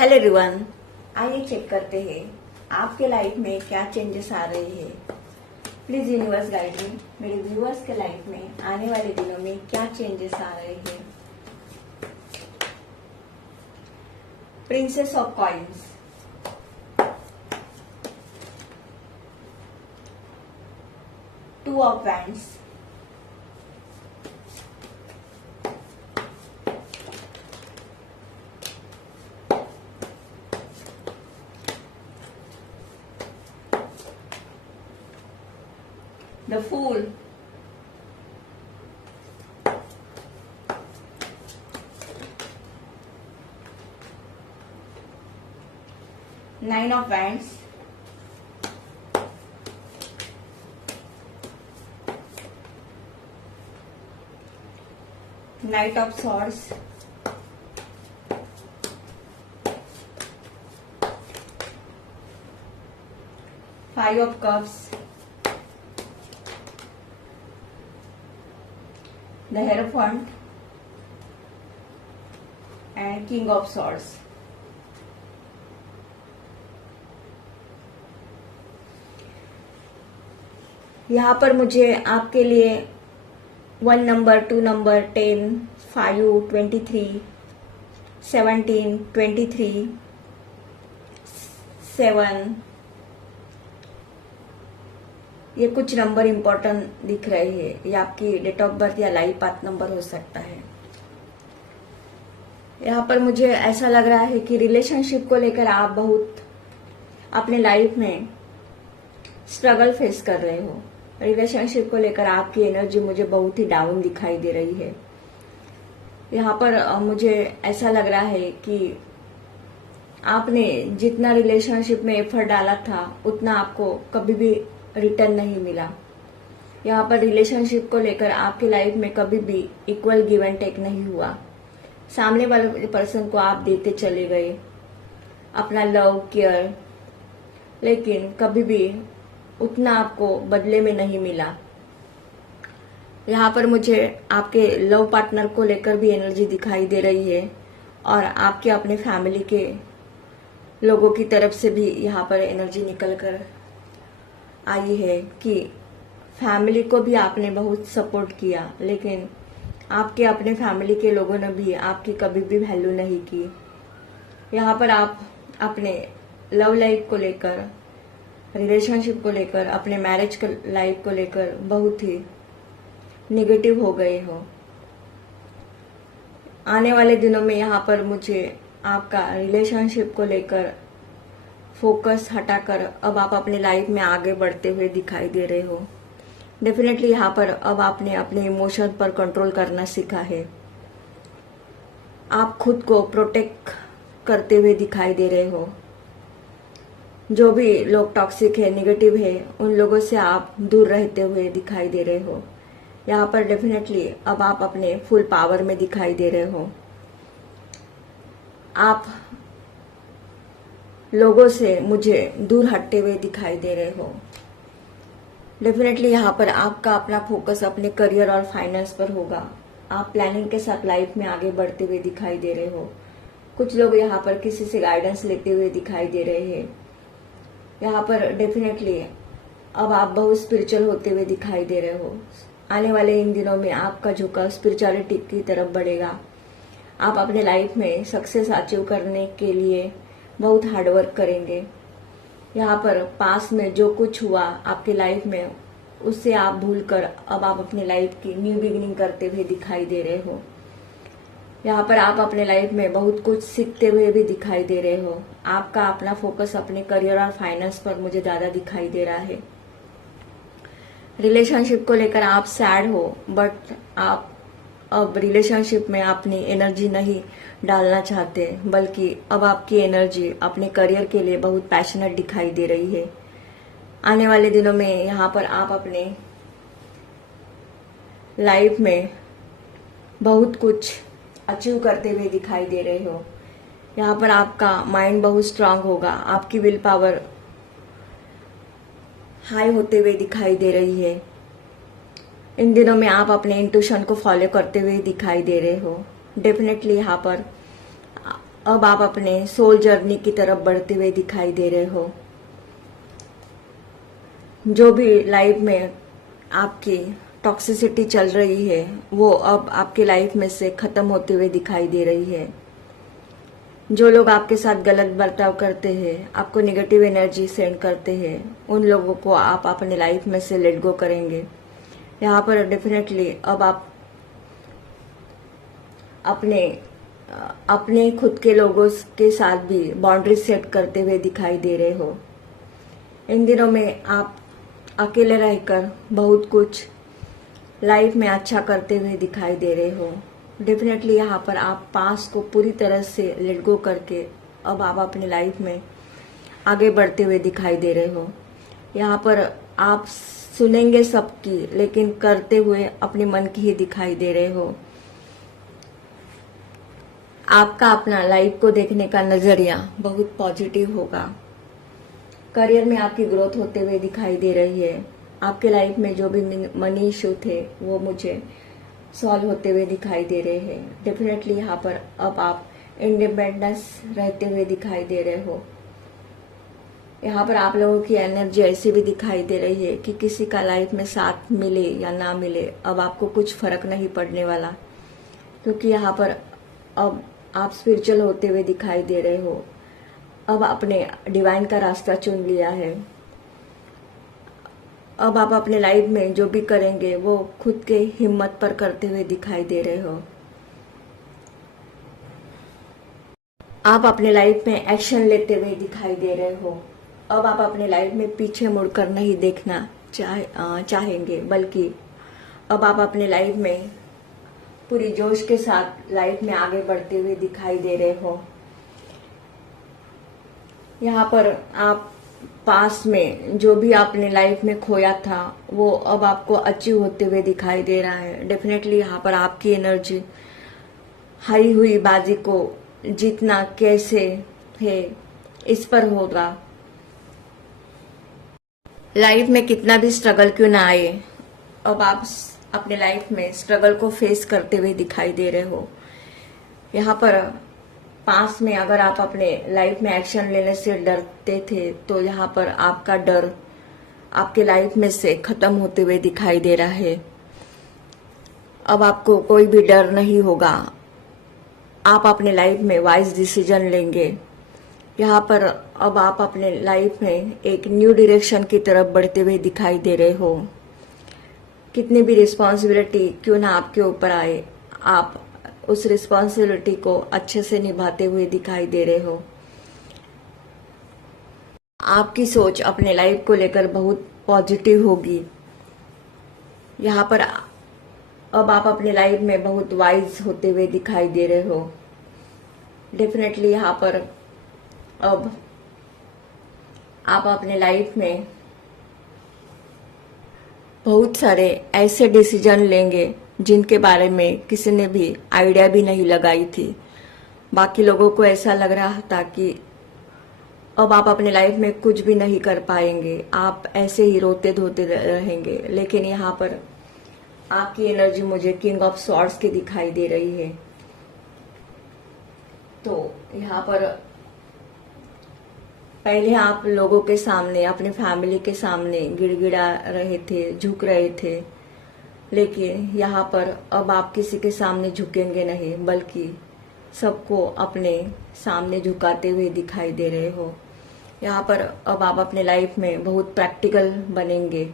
Hello everyone, आइए check करते हैं आपके लाइफ में क्या चेंजेस आ रहे हैं। प्लीज यूनिवर्स गाइड मी, मेरे व्यूअर्स के लाइफ में आने वाले दिनों में क्या चेंजेस आ रहे हैं। Princess of coins, two of wands, the Fool, Nine of Wands, Knight of Swords, Five of Cups, the Hierophant, and King of Swords. यहाँ पर मुझे आपके लिए 1 नंबर, 2 नंबर, 10, 5, 23, 17, 23, 7 ये कुछ नंबर इंपॉर्टेंट दिख रहे हैं। ये आपकी डेट ऑफ बर्थ या लाइफ पाथ नंबर हो सकता है। यहाँ पर मुझे ऐसा लग रहा है कि रिलेशनशिप को लेकर आप बहुत अपने लाइफ में स्ट्रगल फेस कर रहे हो। रिलेशनशिप को लेकर आपकी एनर्जी मुझे बहुत ही डाउन दिखाई दे रही है। यहाँ पर मुझे ऐसा लग रहा है कि आपने जितना रिलेशनशिप में एफर्ट डाला था उतना आपको कभी भी रिटर्न नहीं मिला। यहाँ पर रिलेशनशिप को लेकर आपके लाइफ में कभी भी इक्वल गिव एंड टेक नहीं हुआ। सामने वाले पर्सन को आप देते चले गए अपना लव केयर, लेकिन कभी भी उतना आपको बदले में नहीं मिला। यहाँ पर मुझे आपके लव पार्टनर को लेकर भी एनर्जी दिखाई दे रही है और आपके अपने फैमिली के लोगों की तरफ से भी यहाँ पर एनर्जी निकल कर आई है कि फैमिली को भी आपने बहुत सपोर्ट किया, लेकिन आपके अपने फैमिली के लोगों ने भी आपकी कभी भी वैल्यू नहीं की। यहाँ पर आप अपने लव लाइफ को लेकर, रिलेशनशिप को लेकर, अपने मैरिज लाइफ को लेकर बहुत ही नेगेटिव हो गए हो। आने वाले दिनों में यहाँ पर मुझे आपका रिलेशनशिप को लेकर फोकस हटाकर अब आप अपने लाइफ में आगे बढ़ते हुए दिखाई दे रहे हो। डेफिनेटली यहाँ पर अब आपने अपने इमोशन पर कंट्रोल करना सीखा है। आप खुद को प्रोटेक्ट करते हुए दिखाई दे रहे हो। जो भी लोग टॉक्सिक है, नेगेटिव है, उन लोगों से आप दूर रहते हुए दिखाई दे रहे हो। यहाँ पर डेफिनेटली अब आप अपने फुल पावर में दिखाई दे रहे हो। आप लोगों से मुझे दूर हटते हुए दिखाई दे रहे हो। डेफिनेटली यहाँ पर आपका अपना फोकस अपने करियर और फाइनेंस पर होगा। आप प्लानिंग के साथ लाइफ में आगे बढ़ते हुए दिखाई दे रहे हो। कुछ लोग यहाँ पर किसी से गाइडेंस लेते हुए दिखाई दे रहे हैं। यहाँ पर डेफिनेटली अब आप बहुत स्पिरिचुअल होते हुए दिखाई दे रहे हो। आने वाले इन दिनों में आपका झुकाव स्पिरिचुअलिटी की तरफ बढ़ेगा। आप अपने लाइफ में सक्सेस अचीव करने के लिए बहुत हार्डवर्क करेंगे। यहाँ पर पास में जो कुछ हुआ आपके लाइफ में, उससे आप भूलकर अब आप अपनी लाइफ की न्यू बिगिनिंग करते हुए दिखाई दे रहे हो। यहाँ पर आप अपने लाइफ में बहुत कुछ सीखते हुए भी दिखाई दे रहे हो। आपका अपना फोकस अपने करियर और फाइनेंस पर मुझे ज्यादा दिखाई दे रहा है। रिलेशनशिप को लेकर आप सैड हो, बट आप अब रिलेशनशिप में अपनी एनर्जी नहीं डालना चाहते, बल्कि अब आपकी एनर्जी अपने करियर के लिए बहुत पैशनेट दिखाई दे रही है। आने वाले दिनों में यहाँ पर आप अपने लाइफ में बहुत कुछ अचीव करते हुए दिखाई दे रहे हो। यहाँ पर आपका माइंड बहुत स्ट्रांग होगा। आपकी विल पावर हाई होते हुए दिखाई दे रही है। इन दिनों में आप अपने इंट्यूशन को फॉलो करते हुए दिखाई दे रहे हो। डेफिनेटली यहाँ पर अब आप अपने सोल जर्नी की तरफ बढ़ते हुए दिखाई दे रहे हो। जो भी लाइफ में आपकी टॉक्सिसिटी चल रही है वो अब आपके लाइफ में से खत्म होते हुए दिखाई दे रही है। जो लोग आपके साथ गलत बर्ताव करते हैं, आपको नेगेटिव एनर्जी सेंड करते हैं, उन लोगों को आप अपने लाइफ में से लेट गो करेंगे। यहाँ पर डेफिनेटली अब आप अपने खुद के लोगों के साथ भी बाउंड्री सेट करते हुए दिखाई दे रहे हो। इन दिनों में आप अकेले रहकर बहुत कुछ लाइफ में अच्छा करते हुए दिखाई दे रहे हो। डेफिनेटली यहाँ पर आप पास को पूरी तरह से लेट गो करके अब आप अपनी लाइफ में आगे बढ़ते हुए दिखाई दे रहे हो। यहाँ पर आप सुनेंगे सबकी, लेकिन करते हुए अपने मन की ही दिखाई दे रहे हो। आपका अपना लाइफ को देखने का नजरिया बहुत पॉजिटिव होगा। करियर में आपकी ग्रोथ होते हुए दिखाई दे रही है। आपके लाइफ में जो भी मनी इशू थे वो मुझे सॉल्व होते हुए दिखाई दे रहे हैं। डेफिनेटली यहाँ पर अब आप इंडिपेंडेंस रहते हुए दिखाई दे रहे हो। यहाँ पर आप लोगों की एनर्जी ऐसी भी दिखाई दे रही है कि किसी का लाइफ में साथ मिले या ना मिले, अब आपको कुछ फर्क नहीं पड़ने वाला, क्योंकि यहाँ पर अब आप स्पिरिचुअल होते हुए दिखाई दे रहे हो। अब आपने डिवाइन का रास्ता चुन लिया है। अब आप अपने लाइफ में जो भी करेंगे वो खुद के हिम्मत पर करते हुए दिखाई दे रहे हो। आप अपने लाइफ में एक्शन लेते हुए दिखाई दे रहे हो। अब आप अपने लाइफ में पीछे मुड़कर नहीं देखना चाहेंगे, बल्कि अब आप अपने लाइफ में पूरी जोश के साथ लाइफ में आगे बढ़ते हुए दिखाई दे रहे हो। यहाँ पर आप पास में जो भी आपने लाइफ में खोया था वो अब आपको अचीव होते हुए दिखाई दे रहा है। डेफिनेटली यहाँ पर आपकी एनर्जी हारी हुई बाजी को जीतना कैसे है इस पर होगा। लाइफ में कितना भी स्ट्रगल क्यों ना आए, अब आप अपने लाइफ में स्ट्रगल को फेस करते हुए दिखाई दे रहे हो। यहाँ पर पास में अगर आप अपने लाइफ में एक्शन लेने से डरते थे तो यहाँ पर आपका डर आपके लाइफ में से खत्म होते हुए दिखाई दे रहा है। अब आपको कोई भी डर नहीं होगा। आप अपने लाइफ में वाइज डिसीजन लेंगे। यहाँ पर अब आप अपने लाइफ में एक न्यू डायरेक्शन की तरफ बढ़ते हुए दिखाई दे रहे हो। कितनी भी रिस्पॉन्सिबिलिटी क्यों ना आपके ऊपर आए, आप उस रिस्पॉन्सिबिलिटी को अच्छे से निभाते हुए दिखाई दे रहे हो। आपकी सोच अपने लाइफ को लेकर बहुत पॉजिटिव होगी। यहाँ पर अब आप अपने लाइफ में बहुत वाइज होते हुए दिखाई दे रहे हो। डेफिनेटली यहाँ पर अब आप अपने लाइफ में बहुत सारे ऐसे डिसीजन लेंगे जिनके बारे में किसी ने भी आइडिया भी नहीं लगाई थी। बाकी लोगों को ऐसा लग रहा था कि अब आप अपने लाइफ में कुछ भी नहीं कर पाएंगे, आप ऐसे ही रोते धोते रहेंगे। लेकिन यहाँ पर आपकी एनर्जी मुझे किंग ऑफ सॉर्ड्स की दिखाई दे रही है। तो यहाँ पर पहले आप लोगों के सामने, अपने फैमिली के सामने गिड़गिड़ा रहे थे, झुक रहे थे, लेकिन यहाँ पर अब आप किसी के सामने झुकेंगे नहीं, बल्कि सबको अपने सामने झुकाते हुए दिखाई दे रहे हो। यहाँ पर अब आप अपने लाइफ में बहुत प्रैक्टिकल बनेंगे।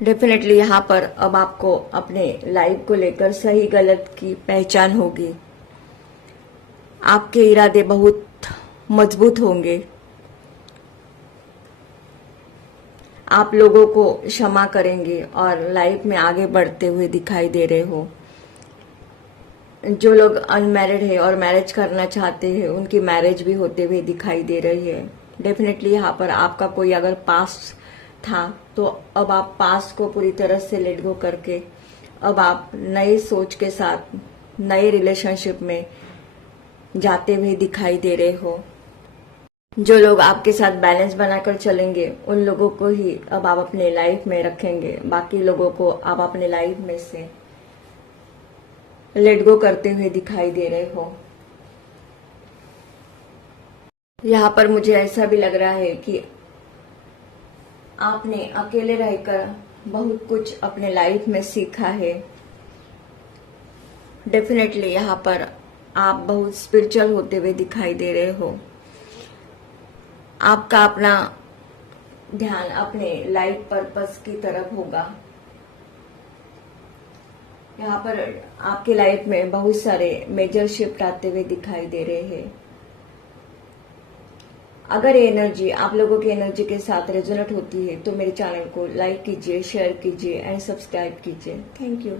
डेफिनेटली यहाँ पर अब आपको अपने लाइफ को लेकर सही गलत की पहचान होगी। आपके इरादे बहुत मजबूत होंगे। आप लोगों को क्षमा करेंगे और लाइफ में आगे बढ़ते हुए दिखाई दे रहे हो। जो लोग अनमैरिड है और मैरिज करना चाहते हैं उनकी मैरिज भी होते हुए दिखाई दे रही है। डेफिनेटली यहाँ पर आपका कोई अगर पास्ट था तो अब आप पास्ट को पूरी तरह से लेट गो करके अब आप नए सोच के साथ नए रिलेशनशिप में जाते हुए दिखाई दे रहे हो। जो लोग आपके साथ बैलेंस बनाकर चलेंगे उन लोगों को ही अब आप अपने लाइफ में रखेंगे। बाकी लोगों को आप अपने लाइफ में से लेट गो करते हुए दिखाई दे रहे हो। यहाँ पर मुझे ऐसा भी लग रहा है कि आपने अकेले रहकर बहुत कुछ अपने लाइफ में सीखा है। डेफिनेटली यहाँ पर आप बहुत स्पिरिचुअल होते हुए दिखाई दे रहे हो। आपका अपना ध्यान अपने लाइफ पर्पस की तरफ होगा। यहाँ पर आपके लाइफ में बहुत सारे मेजर शिफ्ट आते हुए दिखाई दे रहे हैं। अगर ये एनर्जी आप लोगों की एनर्जी के साथ रेजोनेट होती है तो मेरे चैनल को लाइक कीजिए, शेयर कीजिए एंड सब्सक्राइब कीजिए। Thank you.